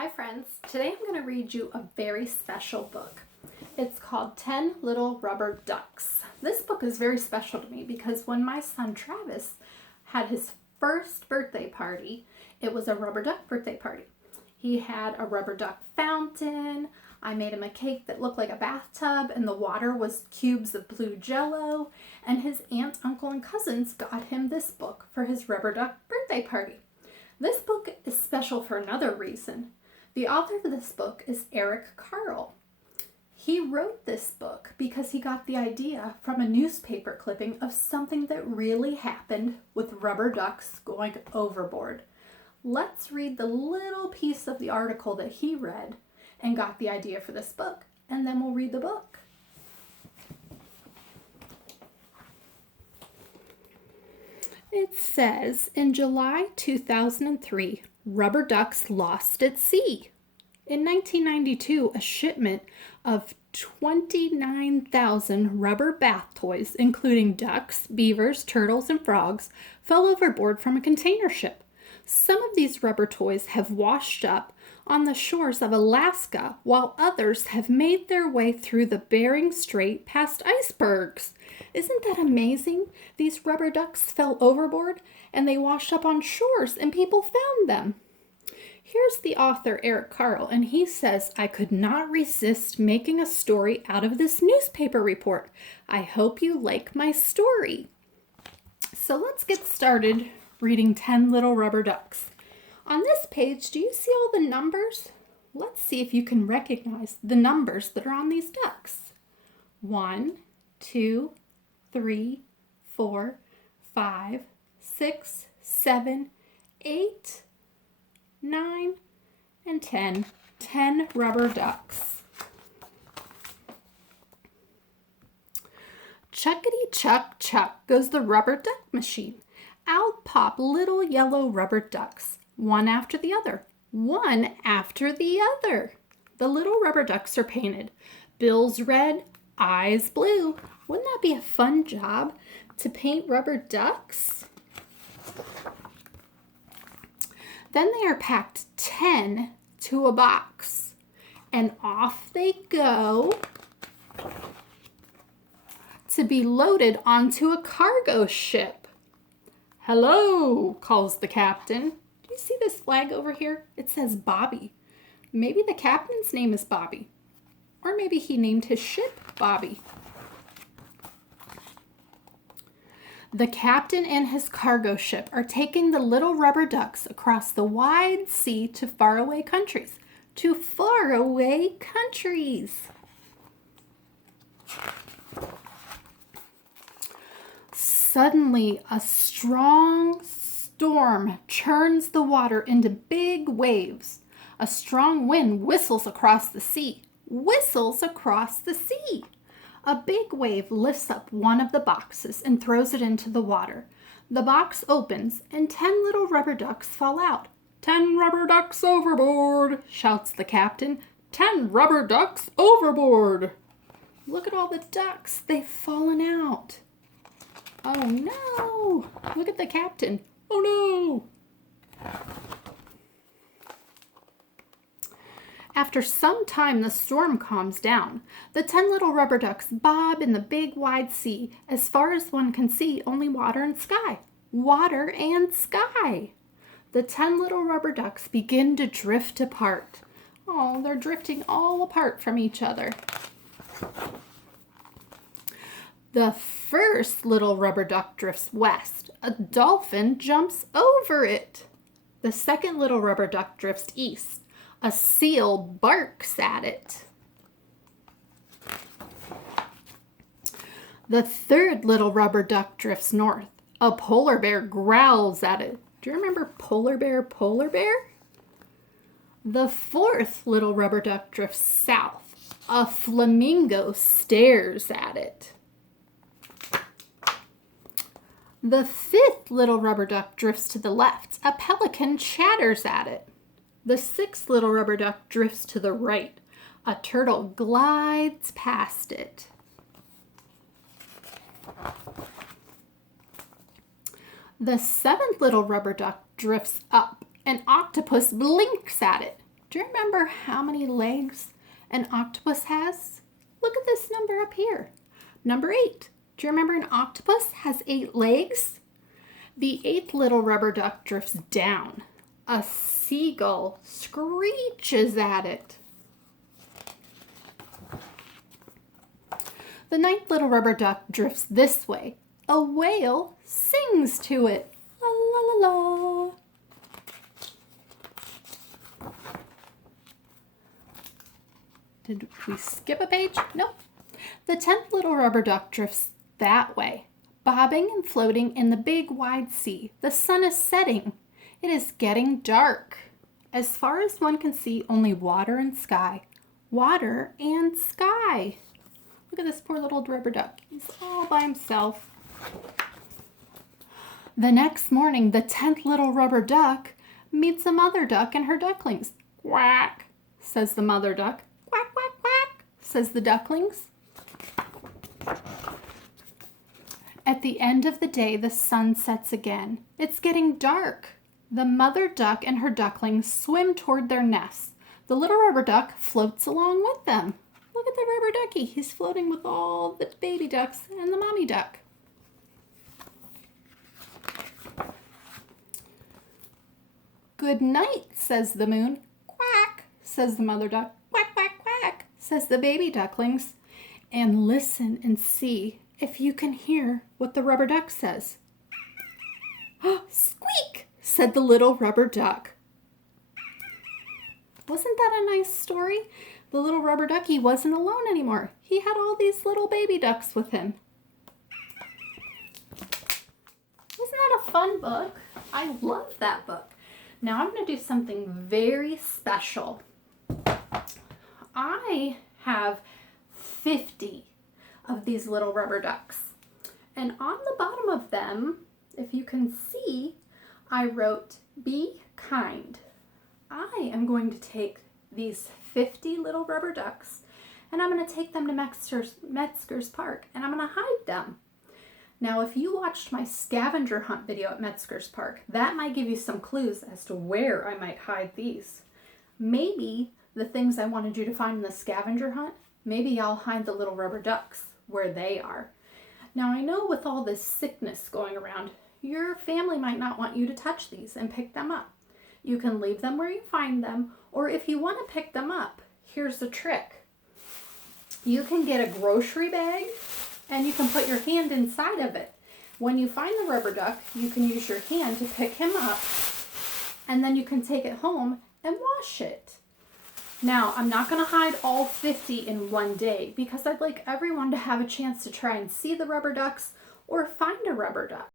Hi friends, today I'm going to read you a very special book. It's called 10 Little Rubber Ducks. This book is very special to me because when my son Travis had his first birthday party, it was a rubber duck birthday party. He had a rubber duck fountain. I made him a cake that looked like a bathtub and the water was cubes of blue jello. And his aunt, uncle, and cousins got him this book for his rubber duck birthday party. This book is special for another reason. The author of this book is Eric Carle. He wrote this book because he got the idea from a newspaper clipping of something that really happened with rubber ducks going overboard. Let's read the little piece of the article that he read and got the idea for this book, and then we'll read the book. It says, in July 2003, rubber ducks lost at sea. In 1992, a shipment of 29,000 rubber bath toys, including ducks, beavers, turtles, and frogs, fell overboard from a container ship. Some of these rubber toys have washed up on the shores of Alaska, while others have made their way through the Bering Strait past icebergs. Isn't that amazing? These rubber ducks fell overboard and they washed up on shores and people found them. Here's the author, Eric Carle, and he says, I could not resist making a story out of this newspaper report. I hope you like my story. So let's get started reading 10 Little Rubber Ducks. On this page, do you see all the numbers? Let's see if you can recognize the numbers that are on these ducks. 1, 2, 3, 4, 5, 6, 7, 8, 9, and 10. 10 rubber ducks. Chuckity chuck chuck goes the rubber duck machine. Out pop little yellow rubber ducks, one after the other, one after the other. The little rubber ducks are painted. Bills red, eyes blue. Wouldn't that be a fun job to paint rubber ducks? Then they are packed 10 to a box, and off they go to be loaded onto a cargo ship. Hello, calls the captain. Do you see this flag over here? It says Bobby. Maybe the captain's name is Bobby, or maybe he named his ship Bobby. The captain and his cargo ship are taking the little rubber ducks across the wide sea to faraway countries. To faraway countries. Suddenly, a strong storm churns the water into big waves. A strong wind whistles across the sea. Whistles across the sea. A big wave lifts up one of the boxes and throws it into the water. The box opens and 10 little rubber ducks fall out. 10 rubber ducks overboard, shouts the captain. 10 rubber ducks overboard. Look at all the ducks. They've fallen out. Oh no! Look at the captain. Oh no! After some time, the storm calms down. The 10 little rubber ducks bob in the big wide sea. As far as one can see, only water and sky. Water and sky. The 10 little rubber ducks begin to drift apart. Oh, they're drifting all apart from each other. The first little rubber duck drifts west. A dolphin jumps over it. The second little rubber duck drifts east. A seal barks at it. The third little rubber duck drifts north. A polar bear growls at it. Do you remember Polar Bear, Polar Bear? The fourth little rubber duck drifts south. A flamingo stares at it. The fifth little rubber duck drifts to the left. A pelican chatters at it. The sixth little rubber duck drifts to the right. A turtle glides past it. The seventh little rubber duck drifts up. An octopus blinks at it. Do you remember how many legs an octopus has? Look at this number up here. Number 8. Do you remember an octopus has 8 legs? The 8th little rubber duck drifts down. A seagull screeches at it. The 9th little rubber duck drifts this way. A whale sings to it. La la la la. Did we skip a page? Nope. The 10th little rubber duck drifts that way, bobbing and floating in the big wide sea. The sun is setting. It is getting dark. As far as one can see, only water and sky. Water and sky. Look at this poor little rubber duck. He's all by himself. The next morning, the 10th little rubber duck meets a mother duck and her ducklings. Quack, says the mother duck. Quack, quack, quack, says the ducklings. At the end of the day, the sun sets again. It's getting dark. The mother duck and her ducklings swim toward their nests. The little rubber duck floats along with them. Look at the rubber ducky. He's floating with all the baby ducks and the mommy duck. Good night, says the moon. Quack, says the mother duck. Quack, quack, quack, says the baby ducklings. And listen and see if you can hear what the rubber duck says. Squeak, said the little rubber duck. Wasn't that a nice story? The little rubber ducky wasn't alone anymore. He had all these little baby ducks with him. Isn't that a fun book? I love that book. Now I'm going to do something very special. I have 50 of these little rubber ducks. And on the bottom of them, if you can see, I wrote, "Be kind." I am going to take these 50 little rubber ducks and I'm going to take them to Metzger's Park and I'm going to hide them. Now, if you watched my scavenger hunt video at Metzger's Park, that might give you some clues as to where I might hide these. Maybe the things I wanted you to find in the scavenger hunt, maybe I'll hide the little rubber ducks where they are. Now, I know with all this sickness going around, your family might not want you to touch these and pick them up. You can leave them where you find them, or if you want to pick them up, here's the trick. You can get a grocery bag and you can put your hand inside of it. When you find the rubber duck, you can use your hand to pick him up and then you can take it home and wash it. Now, I'm not going to hide all 50 in one day because I'd like everyone to have a chance to try and see the rubber ducks or find a rubber duck.